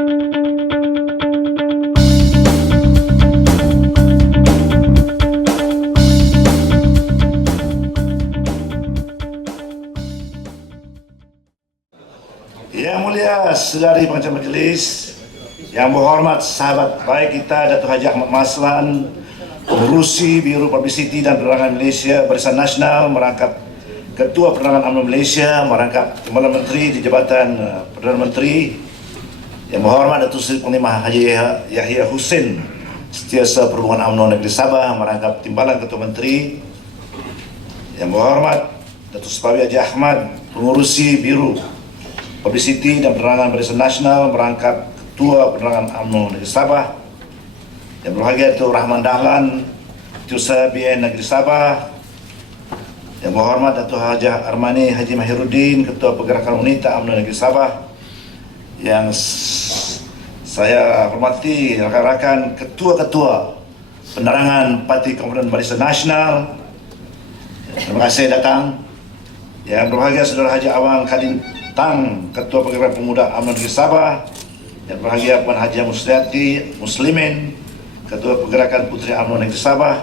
Yang mulia Saudari Pengacara Majelis, yang berhormat sahabat baik kita Datuk Haji Ahmad Maslan, Pengurusi Biro Publicity dan Penerangan Malaysia Barisan Nasional, merangkap Ketua Penerangan UMNO Malaysia, merangkap Timbalan Menteri di Jabatan Perdana Menteri, yang berhormat Datuk Seri Panglima Haji Yahya Hussein, Setiausaha Perhubungan UMNO Negeri Sabah, merangkap Timbalan Ketua Menteri, yang berhormat Datuk Sepawi Haji Ahmad, Pengurusi Biro Publicity dan Penerangan Barisan Nasional, merangkap Ketua Penerangan UMNO Negeri Sabah, yang berbahagia Datuk Rahman Dahlan, Setiausaha BN Negeri Sabah, yang berhormat Datuk Haji Armani Haji Mahiruddin, Ketua Pergerakan Wanita UMNO Negeri Sabah, yang saya hormati rakan-rakan Ketua-Ketua Penerangan Parti Komunis Barisan Nasional, terima kasih datang. Yang berbahagia Saudara Haji Awang Kadin Tang, Ketua Pergerakan Pemuda UMNO Negeri Sabah, yang berbahagia Puan Haji Musliati Muslimin, Ketua Pergerakan Puteri UMNO Negeri Sabah,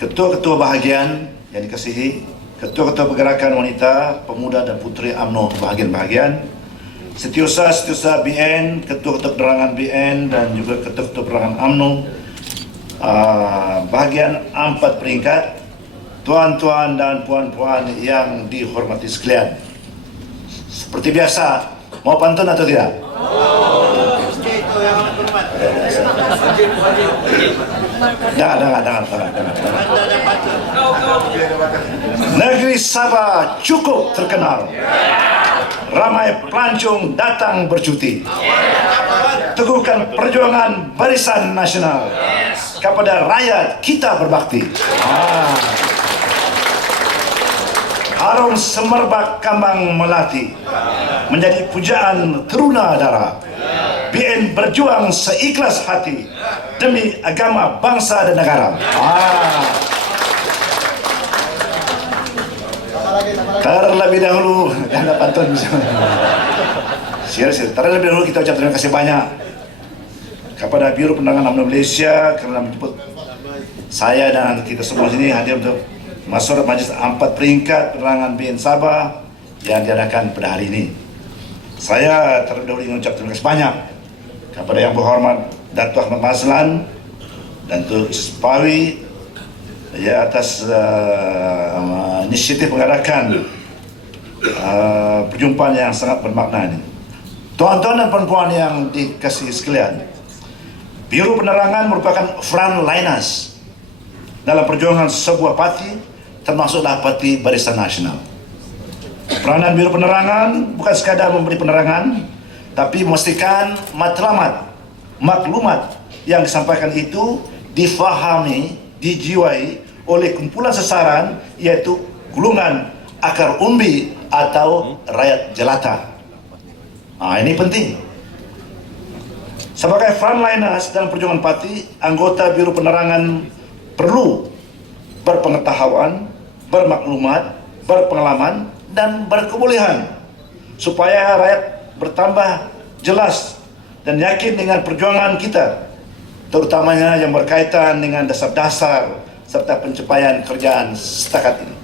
Ketua-Ketua bahagian yang dikasihi, Ketua-Ketua Pergerakan Wanita, Pemuda dan Puteri UMNO bahagian-bahagian, Setiausaha BN, Ketua-Ketua Penerangan BN dan juga Ketua-Ketua Penerangan UMNO, bahagian 4 peringkat, tuan-tuan dan puan-puan yang dihormati sekalian. Seperti biasa, mau pantun atau tidak? Jangan. Negeri Sabah cukup terkenal. Ramai pelancong datang bercuti. Teguhkan perjuangan Barisan Nasional. Kepada rakyat kita berbakti. Harum semerbak Kambang Melati menjadi pujaan teruna darah. BN berjuang seikhlas hati demi agama, bangsa dan negara. Terlebih dahulu, anda pantun. Terlebih dahulu kita ucap terima kasih banyak kepada Biro Penerangan UMNO Malaysia kerana menjemput saya dan kita semua sini hadir untuk Masyarakat Majlis 4 peringkat penerangan BN Sabah yang diadakan pada hari ini. Saya terlebih dahulu ingin ucap terima kasih banyak kepada yang berhormat Datuk Ahmad Maslan dan Datuk Sepawi ya atas inisiatif mengadakan perjumpaan yang sangat bermakna ini. Tuan-tuan dan puan-puan yang dikasihi sekalian, Biro Penerangan merupakan frontliners dalam perjuangan sebuah parti, termasuklah Parti Barisan Nasional. Peranan Biro Penerangan bukan sekadar memberi penerangan, tapi memastikan maklumat yang disampaikan itu difahami, dijiwai oleh kumpulan sasaran, iaitu golongan akar umbi atau rakyat jelata. Ini penting. Sebagai frontliners dalam perjuangan parti, anggota Biro Penerangan perlu berpengetahuan, bermaklumat, berpengalaman dan berkebolehan supaya rakyat bertambah jelas dan yakin dengan perjuangan kita, terutamanya yang berkaitan dengan dasar-dasar serta pencapaian kerjaan setakat ini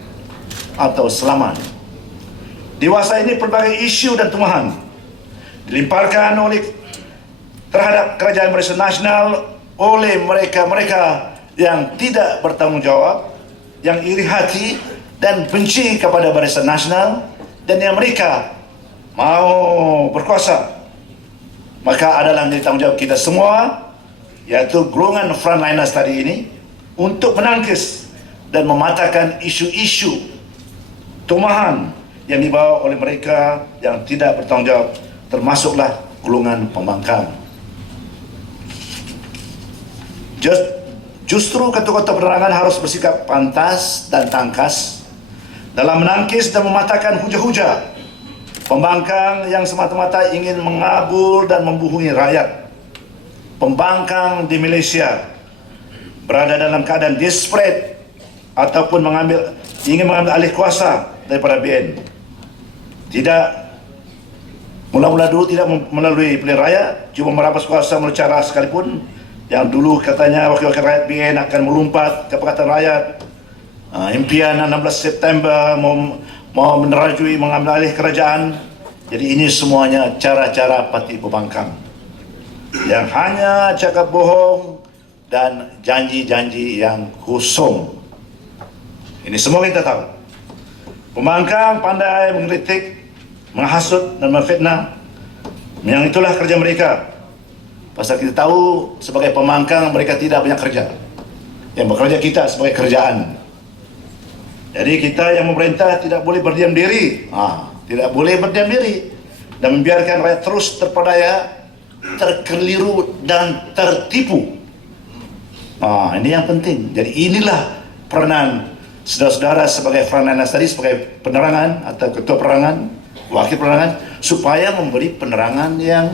atau selama ini. Dewasa ini pelbagai isu dan tumahan dilimparkan oleh terhadap Kerajaan Barisan Nasional oleh mereka-mereka yang tidak bertanggung jawab, yang iri hati dan benci kepada Barisan Nasional, dan yang mereka mau berkuasa. Maka adalah menjadi tanggung jawab kita semua, yaitu golongan frontliners tadi ini, untuk menangkis dan mematahkan isu-isu tumahan yang dibawa oleh mereka yang tidak bertanggung jawab, termasuklah golongan pembangkang. Justru ketua-ketua penerangan harus bersikap pantas dan tangkas dalam menangkis dan mematahkan hujah-hujah pembangkang yang semata-mata ingin mengabul dan membohongi rakyat. Pembangkang di Malaysia berada dalam keadaan desperate ataupun ingin mengambil alih kuasa daripada BN. Tidak Mula-mula dulu tidak melalui pilihan raya, cuma merampas kuasa melalui cara sekalipun. Yang dulu katanya wakil-wakil rakyat BN akan melompat ke Pakatan Rakyat. Impian 16 September mau menerajui mengambil alih kerajaan. Jadi ini semuanya cara-cara parti pembangkang yang hanya cakap bohong dan janji-janji yang kosong. Ini semua kita tahu. Pembangkang pandai mengkritik, menghasut dan memfitnah. Yang itulah kerja mereka. Pasal kita tahu sebagai pembangkang mereka tidak banyak kerja. Yang bekerja kita sebagai kerjaan. Jadi kita yang memerintah tidak boleh berdiam diri. Tidak boleh berdiam diri dan membiarkan rakyat terus terpedaya, terkeliru dan tertipu. Ini yang penting. Jadi inilah peranan saudara-saudara sebagai frontliners tadi, sebagai penerangan atau ketua penerangan, wakil penerangan, supaya memberi penerangan yang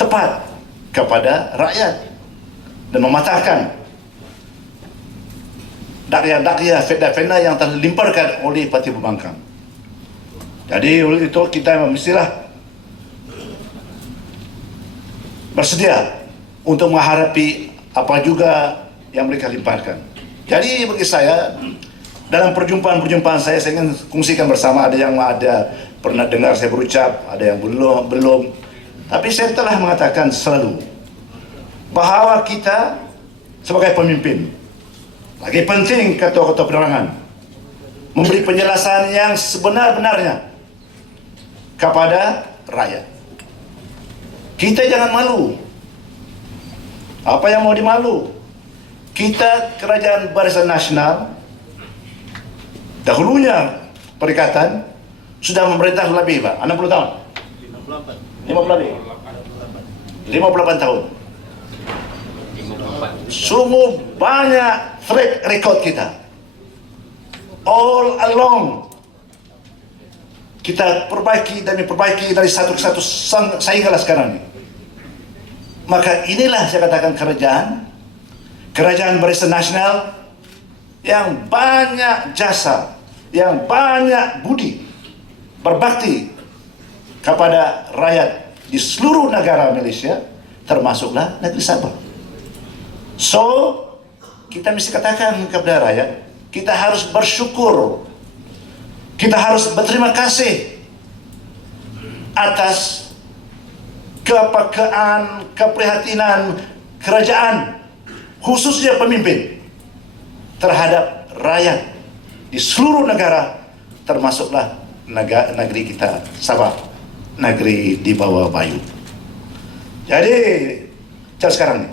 tepat kepada rakyat dan mematahkan dakya-dakya, fitnah-fitnah yang telah dilimparkan oleh parti pembangkang. Jadi oleh itu kita mestilah bersedia untuk menghadapi apa juga yang mereka limparkan. Jadi bagi saya, dalam perjumpaan-perjumpaan saya ingin kongsikan bersama, ada yang pernah dengar saya berucap, ada yang belum. Tapi saya telah mengatakan selalu bahawa kita sebagai pemimpin, lagi penting ketua-ketua penerangan, memberi penjelasan yang sebenar-benarnya kepada rakyat. Kita jangan malu. Apa yang mau dimalu? Kita Kerajaan Barisan Nasional, dahulunya Perikatan, sudah memerintah lebih, Pak, 60 tahun. 58 tahun. Sungguh banyak track record kita. All along kita perbaiki dari satu ke satu sehinggalah sekarang ini. Maka inilah saya katakan kerajaan Barisan Nasional yang banyak jasa, yang banyak budi, berbakti kepada rakyat di seluruh negara Malaysia, termasuklah negeri Sabah. So, kita mesti katakan kepada rakyat, kita harus bersyukur, kita harus berterima kasih atas kepekaan, keprihatinan kerajaan, khususnya pemimpin, terhadap rakyat di seluruh negara, termasuklah negeri kita Sabah, negeri di bawah Bayu. Jadi sekarang ini,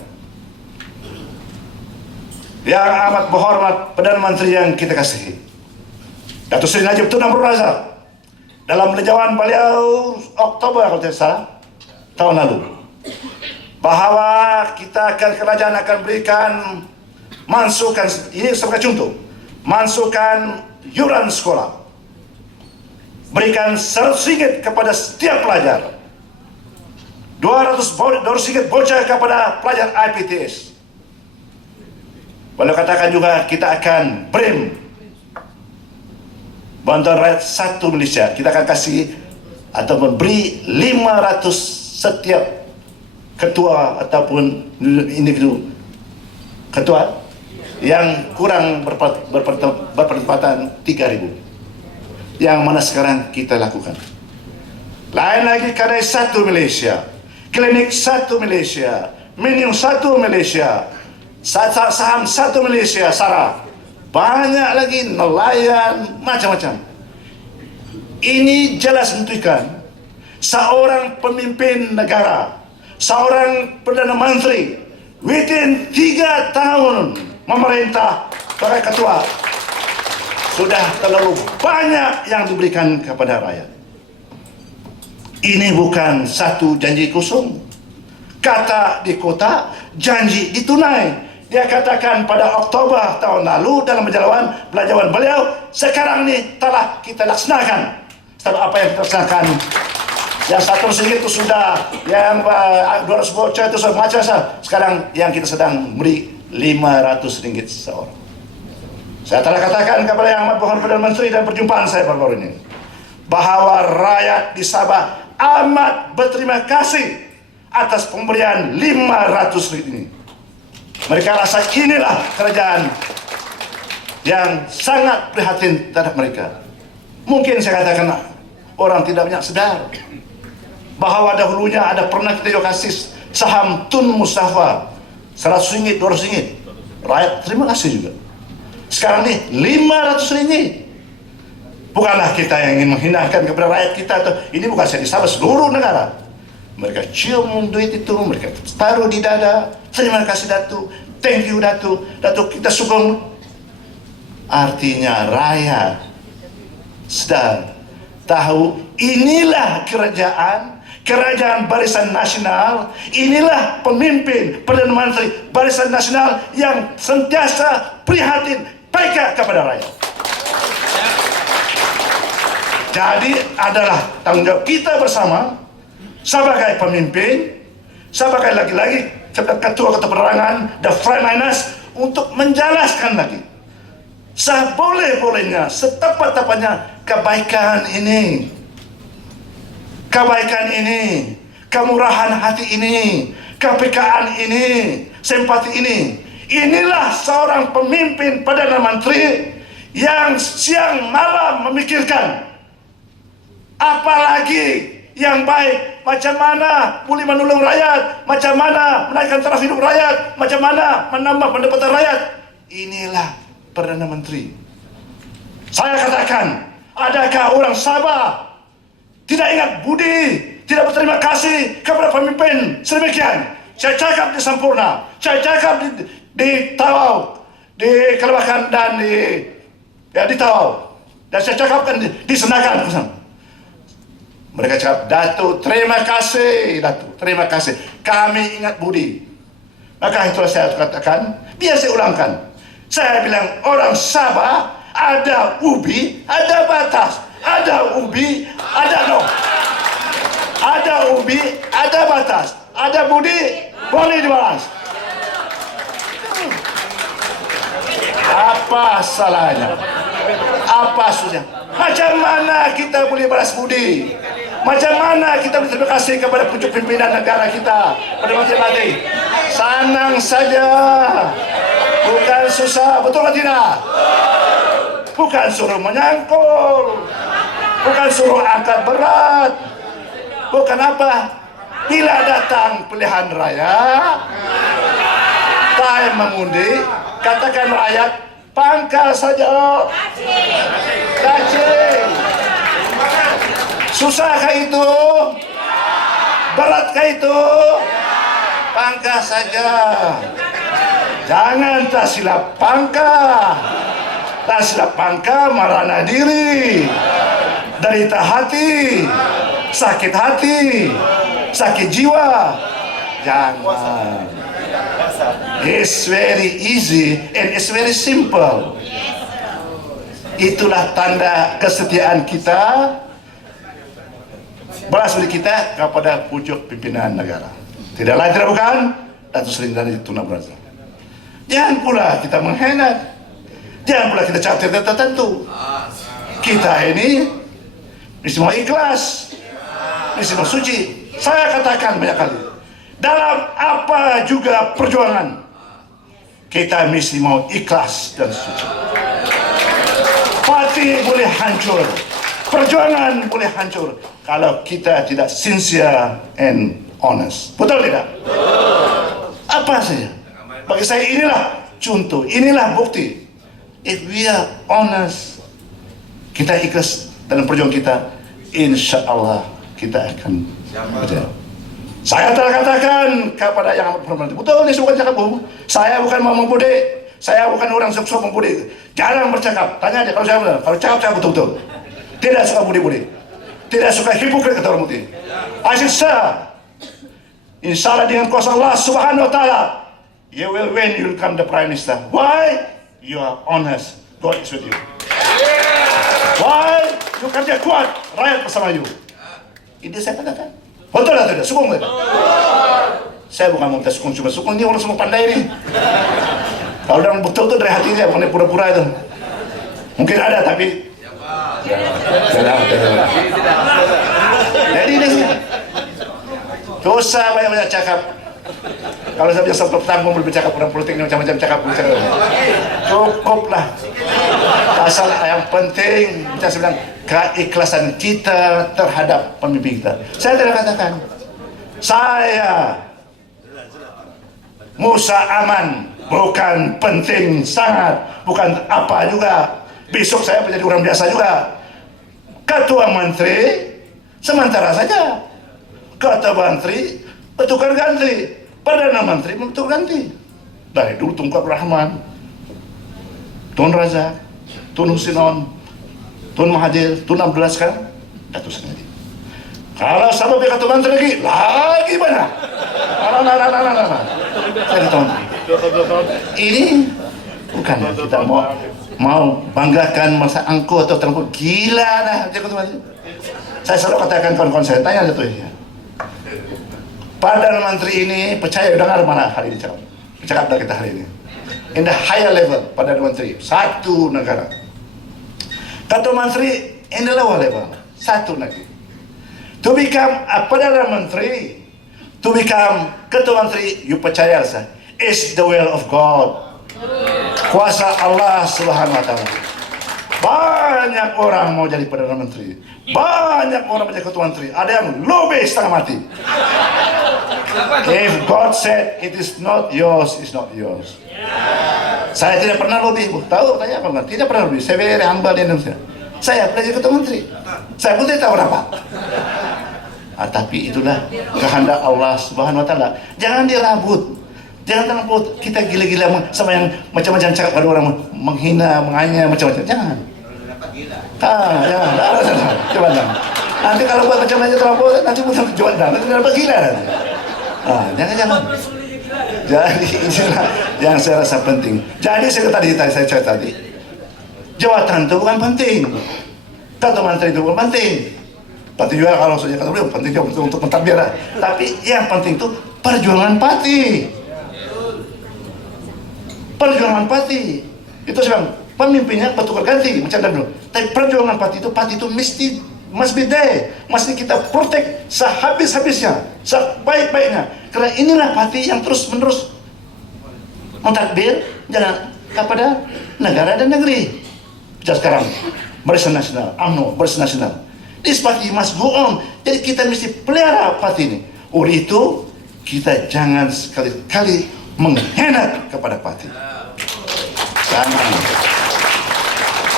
yang amat berhormat Perdana Menteri yang kita kasihi, Datuk Seri Najib Tun Amrul Razak, dalam peninjauan beliau Oktober kalau tidak salah tahun lalu, bahwa kerajaan akan berikan masukan, ini sebagai contoh, masukan yuran sekolah, berikan RM100 kepada setiap pelajar, RM200 bocah kepada pelajar IPTS. Beliau katakan juga kita akan beri bantuan rakyat satu Malaysia. Kita akan kasih atau memberi 500 setiap ketua ataupun individu ketua yang kurang berpendapatan 3,000. Yang mana sekarang kita lakukan. Lain lagi kedai satu Malaysia, klinik satu Malaysia, minum satu Malaysia, saham satu Malaysia, Sarah, banyak lagi nelayan, macam-macam. Ini jelas menunjukkan seorang pemimpin negara, seorang Perdana Menteri, within 3 tahun memerintah sebagai ketua, sudah terlalu banyak yang diberikan kepada rakyat. Ini bukan satu janji kosong, kata di kota, janji ditunai. Dia katakan pada Oktober tahun lalu dalam belanjawan beliau, sekarang ini telah kita laksanakan. Setelah apa yang kita laksanakan, yang RM100 itu sudah, yang 200 bocah itu sudah macam saja. Sekarang yang kita sedang beri RM500 seorang. Saya telah katakan kepada Yang Amat Berhormat Perdana Menteri dan perjumpaan saya baru-baru ini, bahawa rakyat di Sabah amat berterima kasih atas pemberian 500 ringgit ini. Mereka rasa inilah kerajaan yang sangat prihatin terhadap mereka. Mungkin saya katakan orang tidak banyak sedar bahwa dahulunya ada pernah kita juga kasih saham Tun Mustafa 100 ringgit, 200 ringgit. Rakyat terima kasih juga. Sekarang nih 500 ringgit. Bukanlah kita yang ingin menghinakan kepada rakyat kita. Ini bukan saya di Sabah, seluruh negara. Mereka cium duit itu, mereka taruh di dada. Terima kasih Datuk, thank you Datuk, Datuk kita sokong. Artinya rakyat sedang tahu inilah kerajaan Barisan Nasional, inilah pemimpin Perdana Menteri Barisan Nasional yang sentiasa prihatin baik kepada rakyat. Jadi adalah tanggung jawab kita bersama sebagai pemimpin, sebagai lagi-lagi ketua penerangan, the frontliners, untuk menjelaskan lagi seboleh-bolehnya, setepat-tepatnya kebaikan ini, kemurahan hati ini, kepekaan ini, simpati ini. Inilah seorang pemimpin Perdana Menteri yang siang malam memikirkan apalagi yang baik, macam mana boleh menolong rakyat, macam mana menaikkan taraf hidup rakyat, macam mana menambah pendapatan rakyat. Inilah Perdana Menteri. Saya katakan, adakah orang Sabah tidak ingat budi, tidak berterima kasih kepada pemimpin sedemikian? Saya cakap di Sampurna, saya cakap di Tawau, di Kelabakan dan di Tawau, dan saya cakapkan di Senagan. Mereka cakap, Datuk, terima kasih, Datuk, terima kasih. Kami ingat budi. Maka itulah saya katakan, biar saya ulangkan. Saya bilang, orang Sabah ada ubi, ada batas. Ada ubi, ada no. Ada ubi, ada batas. Ada budi, boleh dibalas. Apa salahnya? Apa susahnya? Macam mana kita boleh balas budi? Macam mana kita berterima kasih kepada pucuk pimpinan negara kita, pada mati-mati? Senang saja, bukan susah, betul atau tidak? Bukan suruh menyangkul, bukan suruh angkat berat, bukan apa? Bila datang pilihan raya, time mengundi, katakan rakyat, pangkal saja, kacing. Susahkah itu? Beratkah itu? Pangkah saja. Jangan tak silap pangkah. Tak silap pangkah merana diri, derita hati, sakit hati, sakit jiwa. Jangan. It's very easy and it's very simple. Itulah tanda kesetiaan kita, balas budi kita kepada pucuk pimpinan negara. Tidak lain tidak bukan Datuk Seri Indra Tuna Brazil. Jangan pula kita mengkhianat, jangan pula kita cari target tertentu. Kita ini mesti mau ikhlas, mesti mau suci. Saya katakan banyak kali, dalam apa juga perjuangan, kita mesti mau ikhlas dan suci. Parti boleh hancur, perjuangan boleh hancur kalau kita tidak sincere and honest. Betul tidak? Apa saja? Bagi saya inilah contoh, inilah bukti. If we are honest, kita ikhlas dalam perjuangan kita, insya Allah kita akan berjaya. Saya telah katakan kepada yang hormat, betul ini bukan cakap bohong. Saya bukan mau membudi, saya bukan orang sok-sok membudi. Jarang bercakap, tanya aja kalau saya benar. Kalau cakap betul-betul. Tidak suka budi-budi, tidak suka hipokrit kata orang putih. Asyik sah, insya Allah dengan kuasa Allah Subhanahu Wa Taala, you will win, you will become the Prime Minister. Why? You are honest, God is with you. Why? You kerja kuat, rakyat bersama you. Ini saya katakan. Betul atau tidak? Sukung tidak? Saya bukan mau minta sukung, cuma sukung ini orang semua pandai ini. Kalau orang betul itu dari hatinya, bukan pura-pura itu. Mungkin ada tapi. Jadi ini Dosa banyak-banyak cakap. Kalau saya biasa petang boleh bercakap orang politik ini macam-macam cakap. Cukuplah. Asal yang penting kita bilang keikhlasan kita terhadap pemimpin kita. Saya tidak katakan saya Musa Aman bukan penting sangat, bukan apa juga. Besok saya menjadi orang biasa juga. Ketua Menteri sementara saja. Ketua Menteri bertukar ganti, Perdana Menteri bertukar ganti. Dari dulu Tunku Abdul Rahman, Tun Razak, Tun Husinon, Tun Mahathir, Tun Abdullah sekarang Datuk Seri. Kalau sama pihak Ketua Menteri lagi banyak. Saya ditolong. Ini bukan kita mau banggakan masa angkuh atau terlalu gila dah. Saya selalu katakan kawan-kawan saya, tanya itu ya. Perdana Menteri ini percaya dengar mana hari ini cakap kita hari ini. In the higher level, Perdana Menteri satu negara. Ketua Menteri in the lower level satu negara. To become a Perdana Menteri, to become Ketua Menteri, you percaya sah, is the will of God. Kuasa Allah Subhanahu Wa Taala. Banyak orang mau jadi Perdana Menteri, banyak orang menjadi Ketua Menteri. Ada yang lobby setengah mati. If God said it is not yours, it's not yours. Saya tidak pernah lobby, tahu tanya apa? Tidak pernah lobby. Saya very humble di Indonesia. Saya pernah jadi Ketua Menteri. Saya pun tidak tahu apa. Tapi itulah kehendak Allah Subhanahu Wa Taala. Jangan dirabut. Jangan terlalu kita gila-gila sama yang macam-macam cakap pada orang, menghina, menganya, macam-macam. Jangan. Jangan. Coba dah. Nanti kalau buat macam-macam terlalu, nanti bukan jual dah. Nanti dapat gila. Jangan. Jadi inilah yang saya rasa penting. Jadi saya cakap tadi, jawatan itu bukan penting. Ketua Menteri itu bukan penting. Parti juga kalau saja kata beliau penting juga untuk mentadbir. Tapi yang penting itu perjuangan parti. Perjuangan parti itu sebab pemimpinnya bertukar ganti macam dulu. Tapi perjuangan parti itu must be there, mesti kita protect sehabis-habisnya, sebaik-baiknya. Karena inilah parti yang terus-menerus mentadbir jalan kepada negara dan negeri. Sekarang Barisan Nasional, UMNO, Barisan Nasional. This party must go on. Jadi kita mesti pelihara parti ini. Oleh itu kita jangan sekali-kali mengkhianat kepada parti.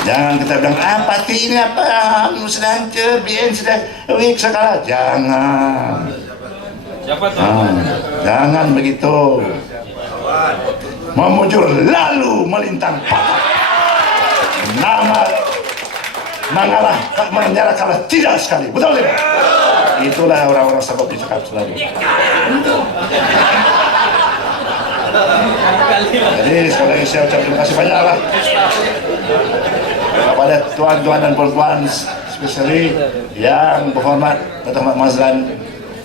Jangan kita bilang parti ini apa sudah hancur, BN sudah weak sekali. Jangan begitu. Memujur lalu melintang patah. Nama menyerah kalah tidak sekali. Betul tidak? Itulah orang-orang sabab dicakap selalu. Jadi sekali lagi saya ucap terima kasih banyaklah kepada tuan-tuan dan puan-puan, especially yang berhormat Datuk Ahmad Mazlan,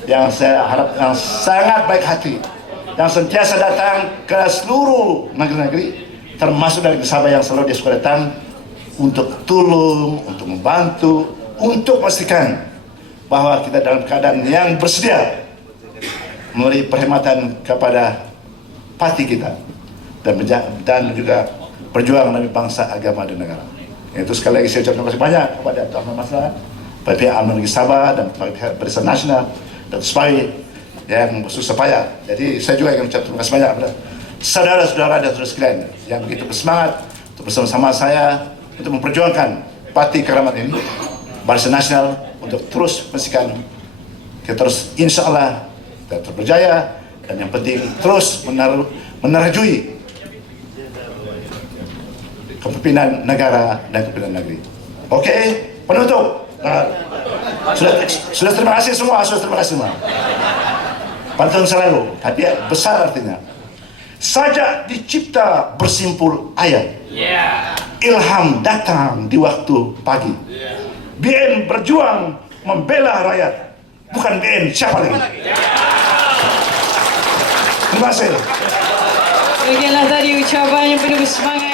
yang saya harap yang sangat baik hati, yang sentiasa datang ke seluruh negeri-negeri, termasuk dari Sabah yang selalu dia suka datang untuk tolong, untuk membantu, untuk memastikan bahwa kita dalam keadaan yang bersedia memberi perkhidmatan kepada parti kita dan juga perjuangan demi bangsa, agama dan negara. Itu sekali lagi saya ucapkan terima kasih banyak kepada Tuan Ahmad Mazlan, pada pihak UMNO Negeri Sabah dan pihak Barisan Nasional dan SPAI yang bersusah payah. Jadi saya juga ingin ucapkan terima kasih banyak kepada saudara-saudara dan saudara sekalian yang begitu bersemangat untuk bersama-sama saya untuk memperjuangkan parti keramat ini, Barisan Nasional, untuk terus memastikan kita terus insya Allah kita terus berjaya, dan yang penting terus menerjui kepimpinan negara dan kepimpinan negeri. Oke, penutup. Sudah terima kasih semua, Pantun selalu, tapi besar artinya. Sajak dicipta bersimpul ayat. Ilham datang di waktu pagi. BN berjuang membela rakyat, bukan BN siapa lagi. Terima kasih. Demikianlah tadi ucapan yang penuh semangat.